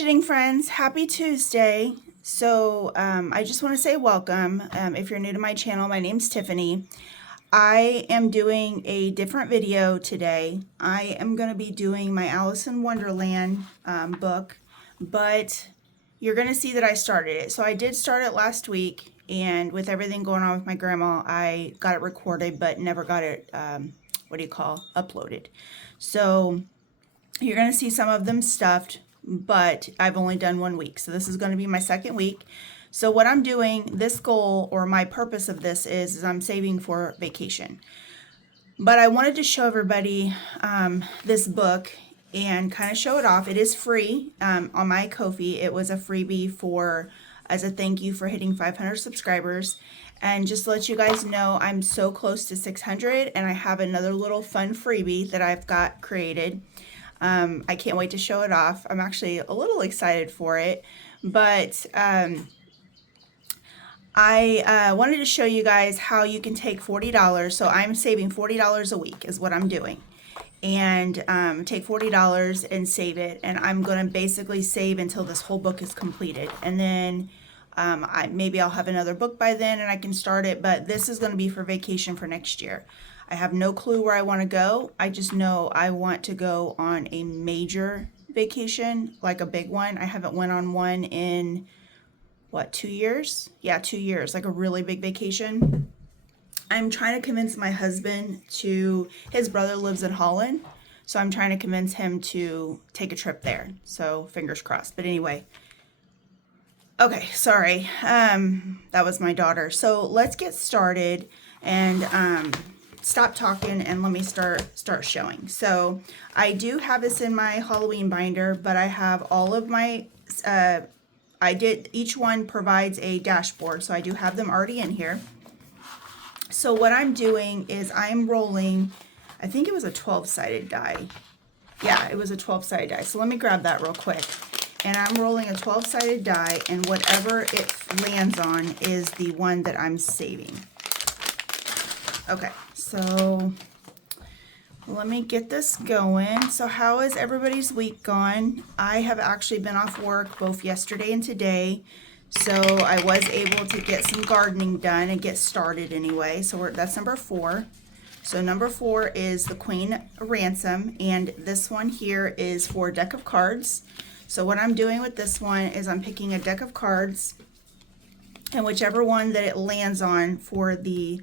Budgeting friends, happy Tuesday. So I just want to say welcome. If you're new to my channel, my name's Tiffany. I am doing a different video today. I am going to be doing my Alice in Wonderland book, but you're going to see that I started it. So I did start it last week, and with everything going on with my grandma, I got it recorded, but never got it, uploaded. So you're going to see some of them stuffed, but I've only done 1 week. So this is going to be my second week. So what I'm doing, this goal or my purpose of this is I'm saving for vacation. But I wanted to show everybody this book and kind of show it off. It is free on my Ko-fi. It was a freebie as a thank you for hitting 500 subscribers. And just to let you guys know, I'm so close to 600, and I have another little fun freebie that I've got created. I can't wait to show it off. I'm actually a little excited for it, but I wanted to show you guys how you can take $40. So I'm saving $40 a week is what I'm doing, and take $40 and save it. And I'm going to basically save until this whole book is completed. And then maybe I'll have another book by then and I can start it, but this is going to be for vacation for next year. I have no clue where I want to go. I just know I want to go on a major vacation, like a big one. I haven't went on one in, 2 years? Yeah, 2 years, like a really big vacation. I'm trying to convince my husband his brother lives in Holland, so I'm trying to convince him to take a trip there. So fingers crossed. But anyway, okay, sorry. That was my daughter. So let's get started and stop talking and let me start showing. So I do have this in my Halloween binder, but I have all of my each one provides a dashboard, so I do have them already in here. So what I'm doing is I'm rolling, I think it was a 12-sided die. Yeah, it was a 12-sided die. So let me grab that real quick. And I'm rolling a 12-sided die, and whatever it lands on is the one that I'm saving. Okay, so let me get this going. So how has everybody's week gone? I have actually been off work both yesterday and today, so I was able to get some gardening done and get started anyway. So that's number 4. So number 4 is the Queen Ransom, and this one here is for a deck of cards. So what I'm doing with this one is I'm picking a deck of cards, and whichever one that it lands on for the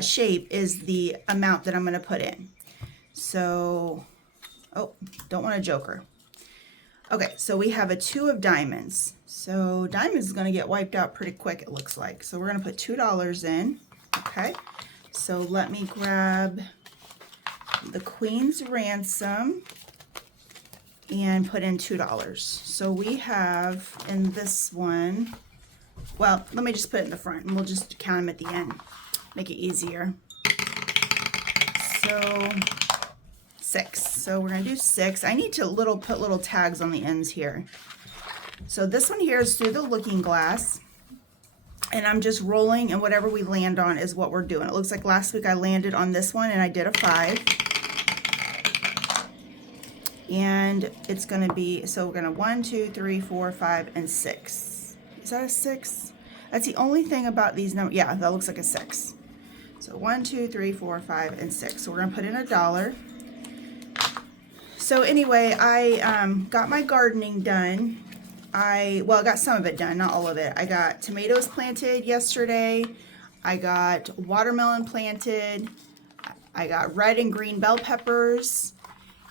shape is the amount that I'm going to put in. So, don't want a joker. Okay, so we have a 2 of diamonds. So diamonds is going to get wiped out pretty quick, it looks like. So we're going to put $2 in. Okay, so let me grab the Queen's Ransom and put in $2. So we have in this one, well, let me just put it in the front and we'll just count them at the end. Make it easier. So 6. So we're going to do 6. I need to put little tags on the ends here. So this one here is through the looking glass. And I'm just rolling, and whatever we land on is what we're doing. It looks like last week I landed on this one and I did a 5. And it's going to be, so we're going to 1, 2, 3, 4, 5, and 6. Is that a 6? That's the only thing about these numbers. Yeah, that looks like a 6. So 1, 2, 3, 4, 5, and 6. So we're going to put in $1. So anyway, I got my gardening done. I got some of it done, not all of it. I got tomatoes planted yesterday. I got watermelon planted. I got red and green bell peppers.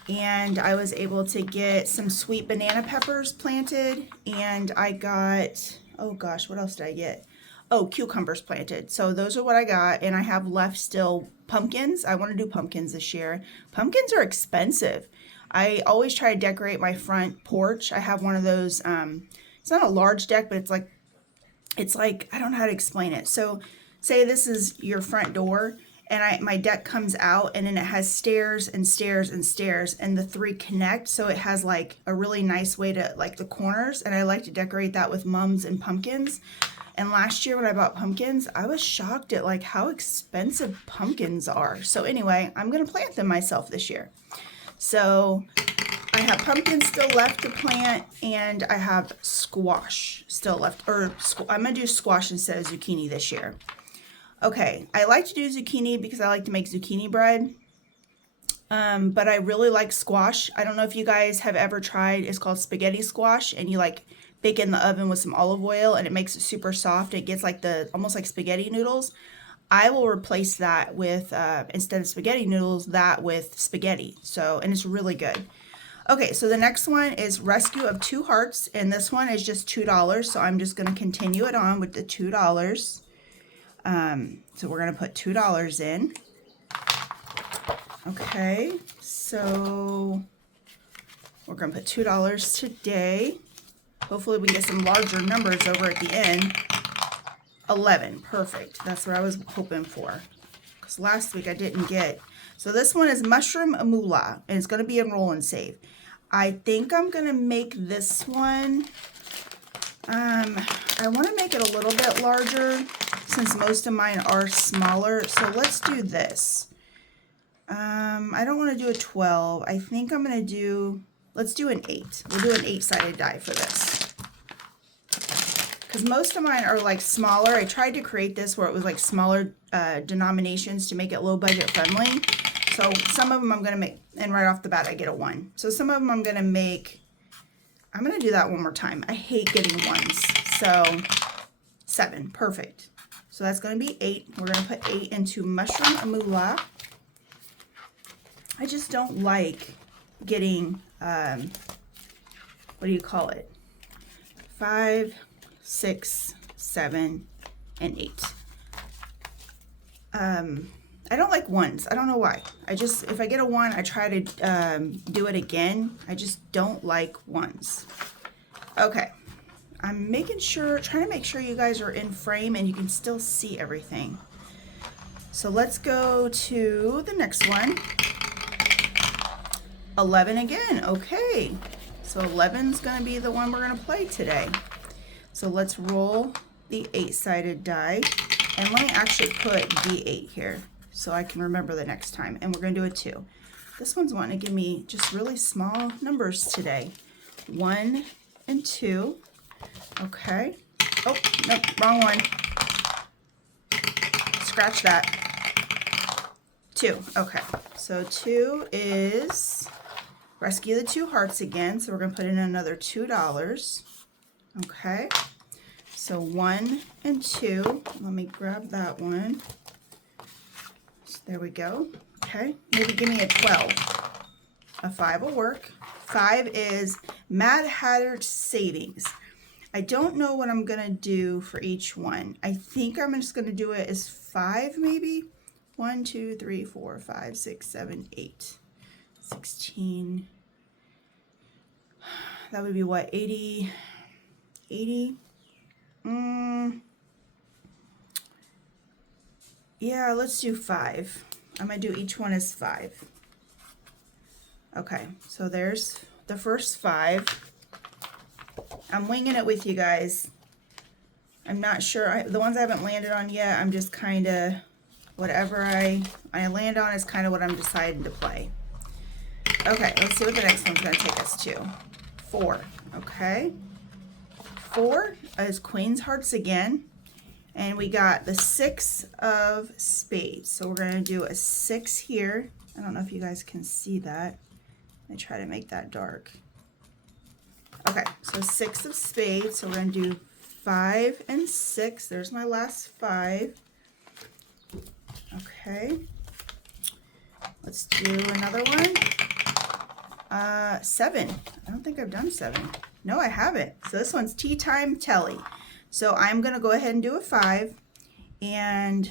And I was able to get some sweet banana peppers planted. And I got, oh gosh, what else did I get? Oh, cucumbers planted. So those are what I got. And I have left still pumpkins. I want to do pumpkins this year. Pumpkins are expensive. I always try to decorate my front porch. I have one of those, it's not a large deck, but it's like, I don't know how to explain it. So say this is your front door, and my deck comes out, and then it has stairs and stairs and stairs, and the 3 connect. So it has like a really nice way to, like, the corners, and I like to decorate that with mums and pumpkins. And last year when I bought pumpkins, I was shocked at like how expensive pumpkins are. So anyway, I'm going to plant them myself this year. So I have pumpkin still left to plant, and I have squash still left, or I'm going to do squash instead of zucchini this year. Okay, I like to do zucchini because I like to make zucchini bread, but I really like squash. I don't know if you guys have ever tried, it's called spaghetti squash, and you like bake it in the oven with some olive oil, and it makes it super soft. It gets like almost like spaghetti noodles. I will replace that with, instead of spaghetti noodles, that with spaghetti. So, and it's really good. Okay, so the next one is Rescue of 2 Hearts, and this one is just $2, so I'm just going to continue it on with the $2. So we're going to put $2 in. Okay, so we're going to put $2 today. Hopefully we can get some larger numbers over at the end. 11, perfect. That's what I was hoping for, because last week I didn't get. So this one is Mushroom Moolah, and it's going to be in Roll and Save. I think I'm going to make this one, I want to make it a little bit larger since most of mine are smaller. So let's do this. I don't want to do a 12. I think I'm going to do, let's do an 8. We'll do an 8-sided die for this. Because most of mine are like smaller. I tried to create this where it was like smaller denominations to make it low budget friendly. So some of them I'm going to make, and right off the bat I get a 1. So some of them I'm going to make, I'm going to do that one more time. I hate getting 1s. So 7, perfect. So that's going to be 8. We're going to put 8 into Mushroom Moolah. I just don't like getting, what do you call it? 5, 6, 7, and 8. I don't like 1s. I don't know why. If I get a 1, I try to do it again. I just don't like 1s. Okay. I'm trying to make sure you guys are in frame and you can still see everything. So let's go to the next one. 11 again. Okay. So 11's going to be the one we're going to play today. So let's roll the 8-sided die, and let me actually put D8 here so I can remember the next time. And we're going to do a 2. This one's wanting to give me just really small numbers today. 1 and 2. Okay. Oh, nope, wrong one. Scratch that. 2. Okay. So 2 is Rescue the 2 Hearts again. So we're going to put in another $2. Okay, so 1 and 2. Let me grab that one. So there we go. Okay, maybe give me a 12. A 5 will work. 5 is Mad Hatter Savings. I don't know what I'm going to do for each one. I think I'm just going to do it as 5 maybe. 1, 2, 3, 4, 5, 6, 7, 8, 16. That would be what, 80? 80. Yeah, let's do 5. I'm going to do each one as 5. Okay, so there's the first 5. I'm winging it with you guys. I'm not sure. The ones I haven't landed on yet, I'm just kind of, whatever I land on is kind of what I'm deciding to play. Okay, let's see what the next one's going to take us to. 4. Okay. 4 is Queen's Hearts again, and we got the 6 of Spades. So we're going to do a 6 here. I don't know if you guys can see that. Let me try to make that dark. Okay, so 6 of Spades. So we're going to do 5 and 6. There's my last 5. Okay, let's do another one. 7. I don't think I've done 7. No, I haven't. So this one's Tea Time Telly. So I'm going to go ahead and do a 5. And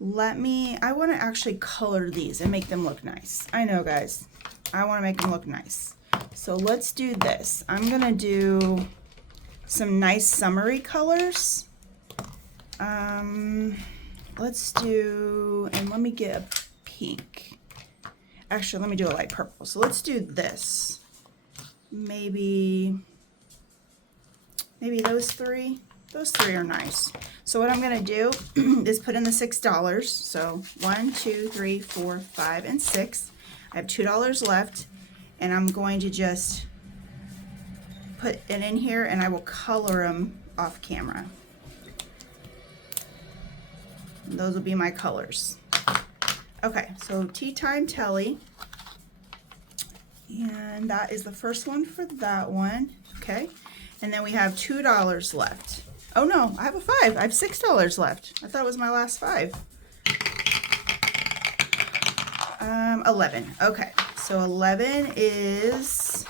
I want to actually color these and make them look nice. I know, guys. I want to make them look nice. So let's do this. I'm going to do some nice summery colors. Let's do, and let me get a pink. Actually, let me do a light purple. So let's do this. Maybe those 3. Those 3 are nice. So what I'm going to do is put in the $6. So 1, 2, 3, 4, 5, and 6. I have $2 left. and I'm going to just put it in here, and I will color them off camera. And those will be my colors. Okay, so Tea Time Telly, and that is the first one for that one. Okay, and then we have $2 left. Oh no, I have a 5. I have $6 left. I thought it was my last 5. 11. Okay, so 11 is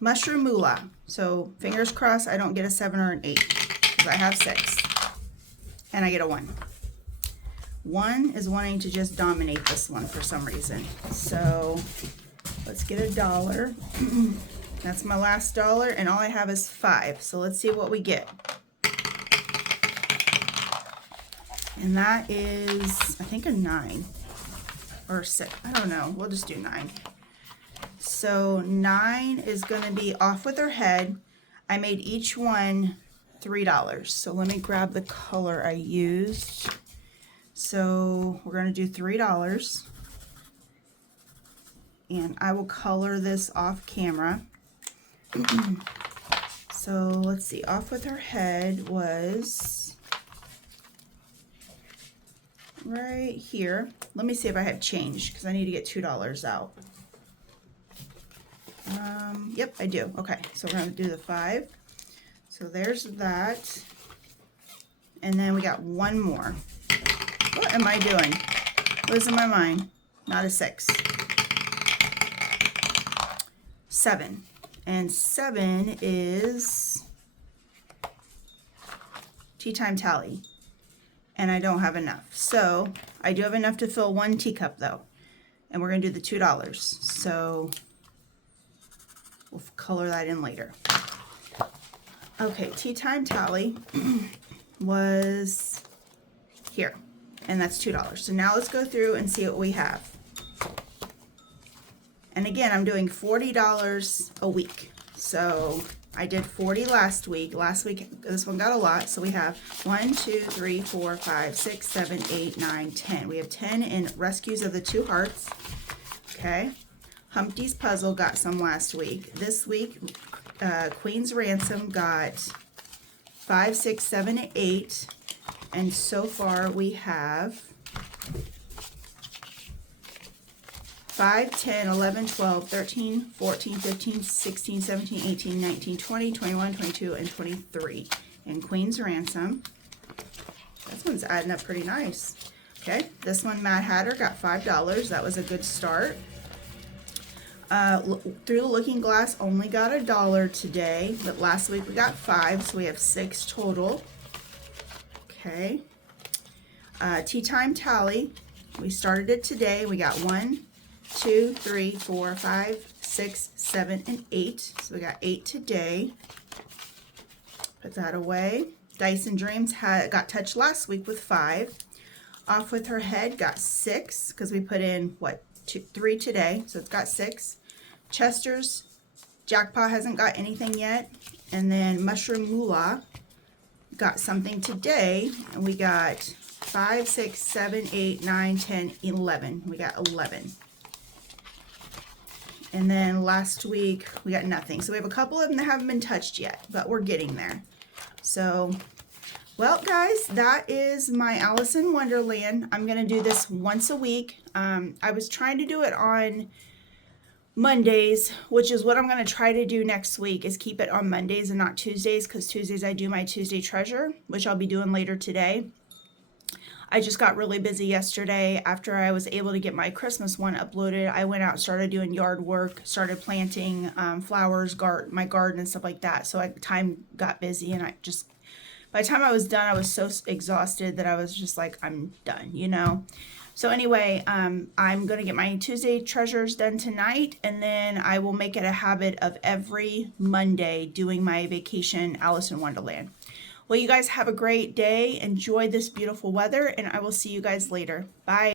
Mushroom Moolah. So fingers crossed I don't get a 7 or an 8, because I have 6. And I get a 1. 1 is wanting to just dominate this one for some reason. So let's get $1. That's my last $1, and all I have is 5. So let's see what we get. And that is, I think, a 9 or 6. I don't know. We'll just do 9. So 9 is going to be Off With Her Head. I made each one $3. So let me grab the color I used. So we're going to do $3. And I will color this off camera. So let's see. Off With Her Head was right here. Let me see if I have change, because I need to get $2 out. Yep, I do. Okay, so we're going to do the 5. So there's that. And then we got one more. What am I doing? What is in my mind? Not a 6. 7. And 7 is Tea Time Tally. And I don't have enough. So I do have enough to fill 1 teacup though. And we're going to do the $2. So we'll color that in later. Okay, Tea Time Tally was here. And that's $2. So now let's go through and see what we have. And again, I'm doing $40 a week. So I did 40 last week. Last week, this one got a lot. So we have 1, 2, 3, 4, 5, 6, 7, 8, 9, 10. We have 10 in Rescues of the 2 Hearts. Okay. Humpty's Puzzle got some last week. This week, Queen's Ransom got 5, 6, 7, and 8. And so far we have 5, 10, 11, 12, 13, 14, 15, 16, 17, 18, 19, 20, 21, 22, and 23 in Queen's Ransom. This one's adding up pretty nice. Okay, this one, Mad Hatter, got $5. That was a good start. Through the Looking Glass only got $1 today, but last week we got 5, so we have 6 total. Okay. Tea Time Tally, we started it today. We got 1, 2, 3, 4, 5, 6, 7, and 8. So we got 8 today. Put that away. Dice and Dreams got touched last week with 5. Off With Her Head got 6, because we put in, what, 3 today. So it's got 6. Chester's Jackpot hasn't got anything yet. And then Mushroom Moolah got something today. And we got 5, 6, 7, 8, 9, 10, 11. We got 11. And then last week we got nothing. So we have a couple of them that haven't been touched yet, but we're getting there. So, well guys, that is my Alice in Wonderland. I'm going to do this once a week. I was trying to do it on Mondays, which is what I'm going to try to do next week, is keep it on Mondays and not Tuesdays, because Tuesdays I do my Tuesday treasure, which I'll be doing later today. I just got really busy yesterday. After I was able to get my Christmas one uploaded, I went out, started doing yard work, started planting flowers, my garden and stuff like that. So time got busy, and by the time I was done, I was so exhausted that I was just like, I'm done, you know. So anyway, I'm going to get my Tuesday treasures done tonight, and then I will make it a habit of every Monday doing my vacation Alice in Wonderland. Well, you guys have a great day. Enjoy this beautiful weather, and I will see you guys later. Bye.